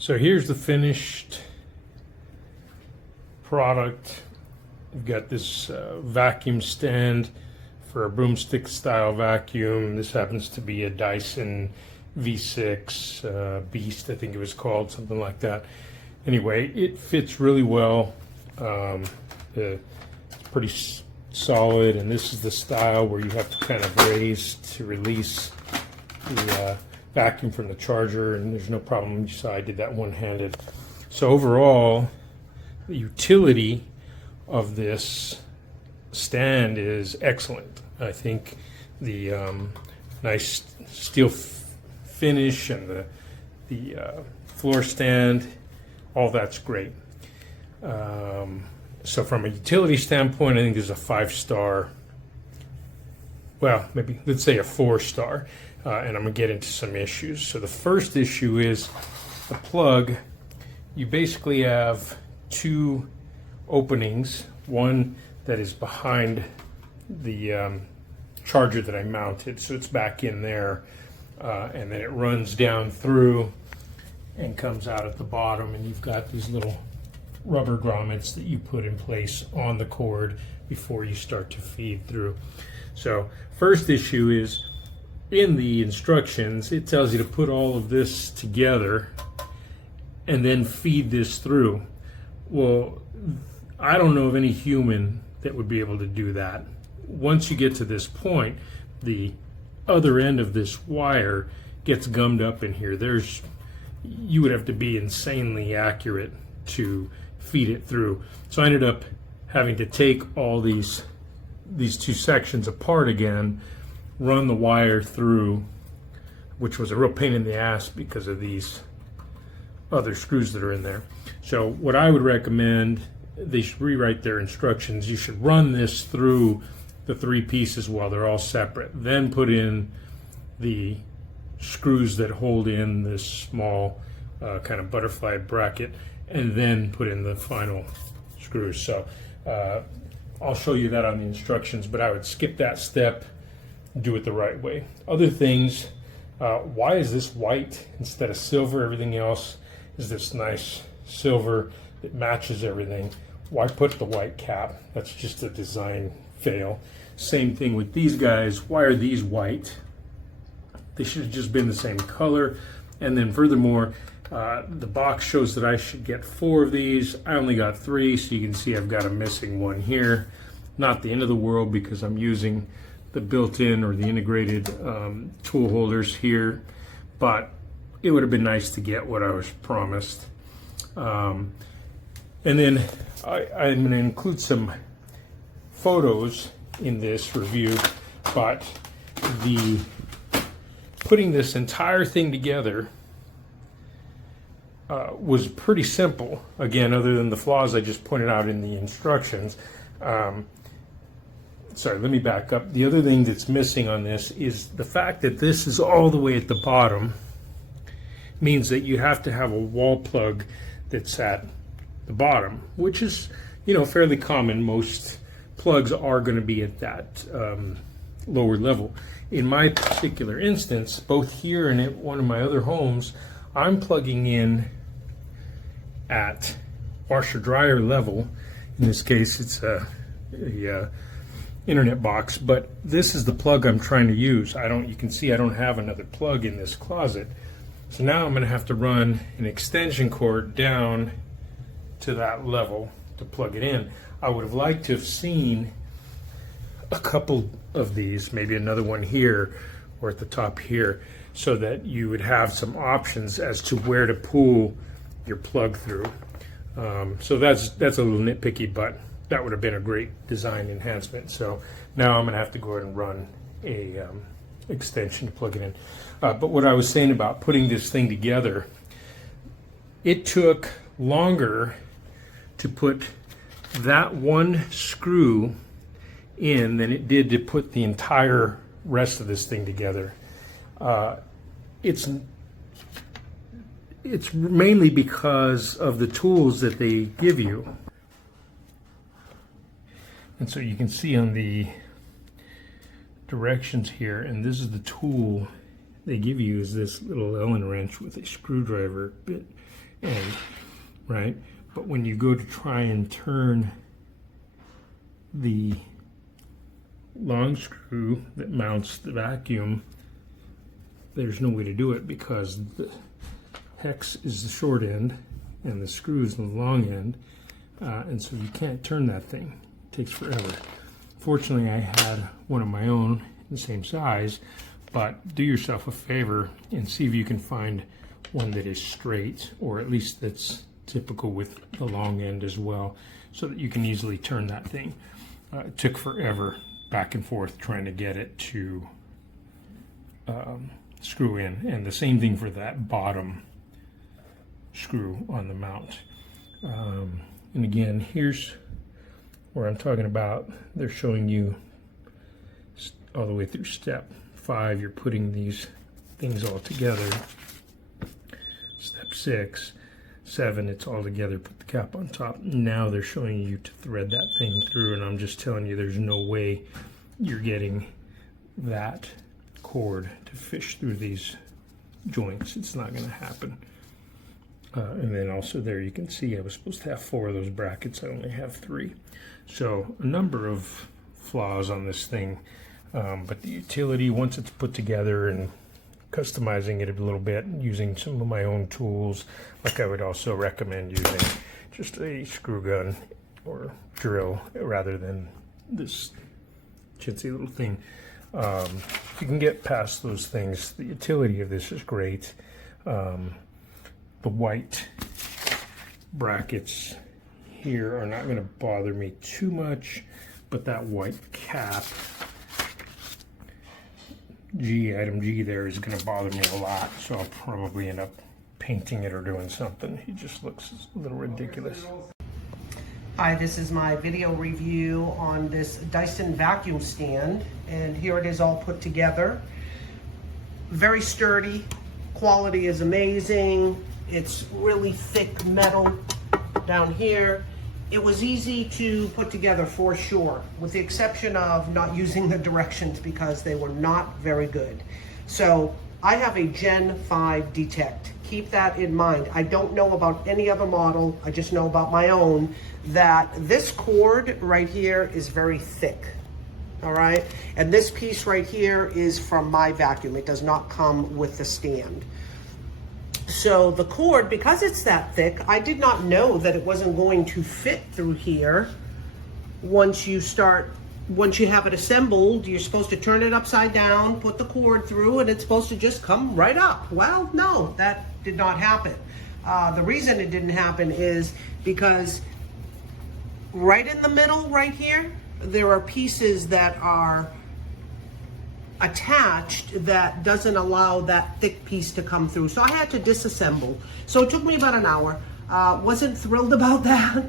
So here's the finished product. We've got this vacuum stand for a broomstick style vacuum. This happens to be a Dyson V6 Beast, I think it was called, something like that. Anyway, it fits really well. It's pretty solid, and this is the style where you have to kind of raise to release the vacuum from the charger, and there's no problem. So I did that one-handed. So overall, the utility of this stand is excellent. I think the nice steel finish and the floor stand, all that's great. So from a utility standpoint, I think there's a 5-star. Well, maybe let's say a 4-star. And I'm going to get into some issues. So the first issue is the plug. You basically have two openings. One that is behind the charger that I mounted, so it's back in there. And then it runs down through and comes out at the bottom. And you've got these little rubber grommets that you put in place on the cord before you start to feed through. So first issue is, in the instructions, it tells you to put all of this together and then feed this through. Well, I don't know of any human that would be able to do that. Once you get to this point, the other end of this wire gets gummed up in here. You would have to be insanely accurate to feed it through. So I ended up having to take all these two sections apart again, run the wire through, which was a real pain in the ass because of these other screws that are in there. So what I would recommend, they should rewrite their instructions. You should run this through the 3 pieces while they're all separate, then put in the screws that hold in this small kind of butterfly bracket, and then put in the final screws. So I'll show you that on the instructions, but I would skip that step, do it the right way. Other things, why is this white instead of silver? Everything else is this nice silver that matches everything. Why put the white cap? That's just a design fail. Same thing with these guys. Why are these white? They should have just been the same color. And then furthermore, the box shows that I should get 4 of these. I only got 3, so you can see I've got a missing one here. Not the end of the world, because I'm using the built-in or the integrated tool holders here, but it would have been nice to get what I was promised. And then I'm going to include some photos in this review, but putting this entire thing together was pretty simple, again, other than the flaws I just pointed out in the instructions. Sorry, let me back up. The other thing that's missing on this is the fact that this is all the way at the bottom means that you have to have a wall plug that's at the bottom, which is, fairly common. Most plugs are going to be at that lower level. In my particular instance, both here and at one of my other homes, I'm plugging in at washer dryer level. In this case, it's a internet box, but this is the plug I'm trying to use. You can see I don't have another plug in this closet. So now I'm going to have to run an extension cord down to that level to plug it in. I would have liked to have seen a couple of these, maybe another one here or at the top here, so that you would have some options as to where to pull your plug through. So that's a little nitpicky, but that would have been a great design enhancement. So now I'm going to have to go ahead and run a extension to plug it in. But what I was saying about putting this thing together, it took longer to put that one screw in than it did to put the entire rest of this thing together. It's mainly because of the tools that they give you. And so you can see on the directions here, and this is the tool they give you, is this little Allen wrench with a screwdriver bit, end, right? But when you go to try and turn the long screw that mounts the vacuum, there's no way to do it because the hex is the short end and the screw is the long end, and so you can't turn that thing. It takes forever. Fortunately, I had one of my own the same size, but do yourself a favor and see if you can find one that is straight, or at least that's typical with the long end as well, so that you can easily turn that thing. It took forever back and forth trying to get it to screw in, and the same thing for that bottom screw on the mount. And again, here's where I'm talking about. They're showing you all the way through step 5, you're putting these things all together. Step 6, 7, it's all together, put the cap on top. Now they're showing you to thread that thing through, and I'm just telling you there's no way you're getting that cord to fish through these joints. It's not going to happen. And then also there you can see I was supposed to have 4 of those brackets. I only have 3. So a number of flaws on this thing, but the utility, once it's put together, and customizing it a little bit using some of my own tools, like I would also recommend using just a screw gun or drill rather than this chintzy little thing. If you can get past those things, the utility of this is great. The white brackets here are not going to bother me too much, but that white cap, item G there, is going to bother me a lot, so I'll probably end up painting it or doing something. He just looks a little ridiculous. Hi, this is my video review on this Dyson vacuum stand, and here it is all put together. Very sturdy, quality is amazing. It's really thick metal down here. It was easy to put together for sure, with the exception of not using the directions because they were not very good. So I have a Gen5 Detect. Keep that in mind. I don't know about any other model. I just know about my own, that this cord right here is very thick. All right. And this piece right here is from my vacuum. It does not come with the stand. So the cord, because it's that thick, I did not know that it wasn't going to fit through here. Once you have it assembled, you're supposed to turn it upside down, put the cord through, and it's supposed to just come right up. Well, no, that did not happen. The reason it didn't happen is because right in the middle right here, there are pieces that are attached that doesn't allow that thick piece to come through. So I had to disassemble. So it took me about an hour. Wasn't thrilled about that.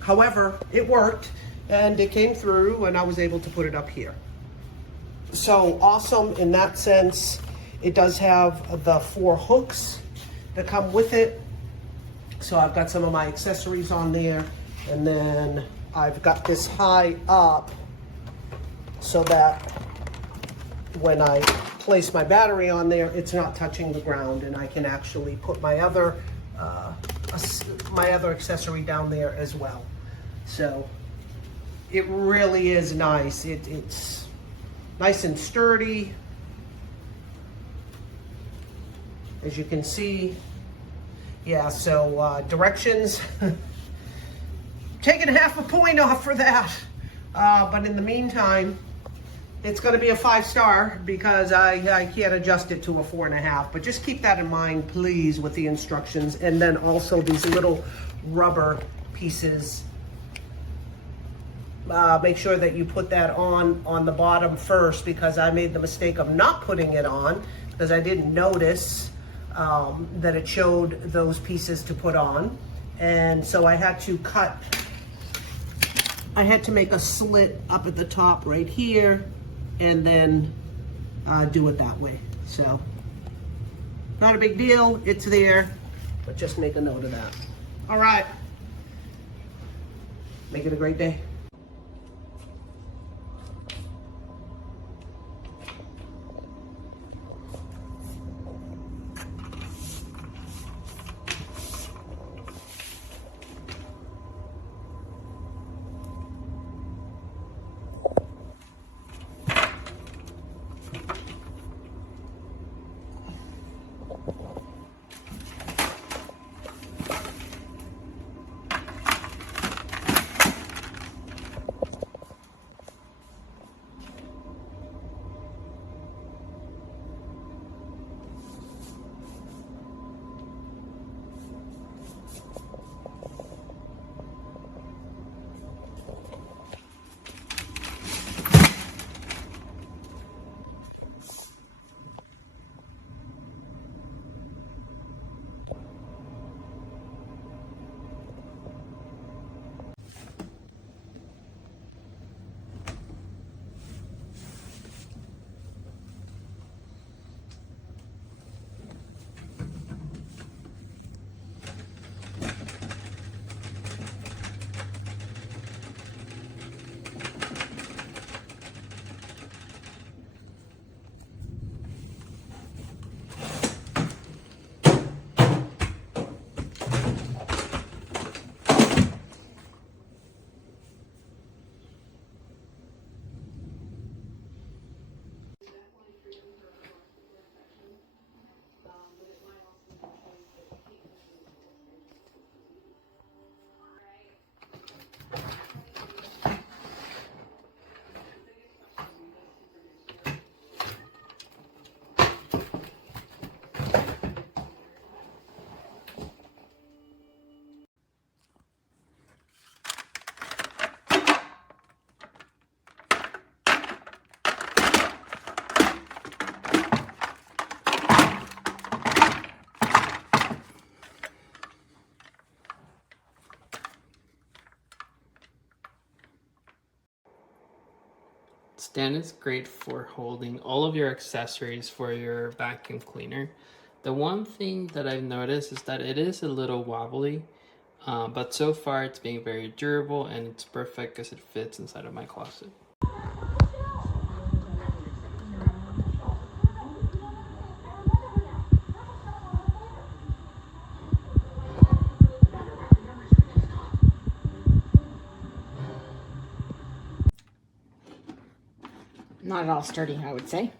However, it worked and it came through and I was able to put it up here. So awesome in that sense. It does have the 4 hooks that come with it. So I've got some of my accessories on there, and then I've got this high up so that when I place my battery on there, it's not touching the ground, and I can actually put my other accessory down there as well. So it really is nice. It's nice and sturdy, as you can see. Yeah, so directions, taking half a point off for that. But in the meantime, it's going to be a 5-star because I can't adjust it to a 4.5. But just keep that in mind, please, with the instructions. And then also these little rubber pieces. Make sure that you put that on the bottom first, because I made the mistake of not putting it on because I didn't notice that it showed those pieces to put on. And so I had to make a slit up at the top right here and then do it that way. So not a big deal, it's there, but just make a note of that. All right, make it a great day. stand is great for holding all of your accessories for your vacuum cleaner. The one thing that I've noticed is that it is a little wobbly, but so far it's being very durable and it's perfect because it fits inside of my closet. Not at all sturdy, I would say.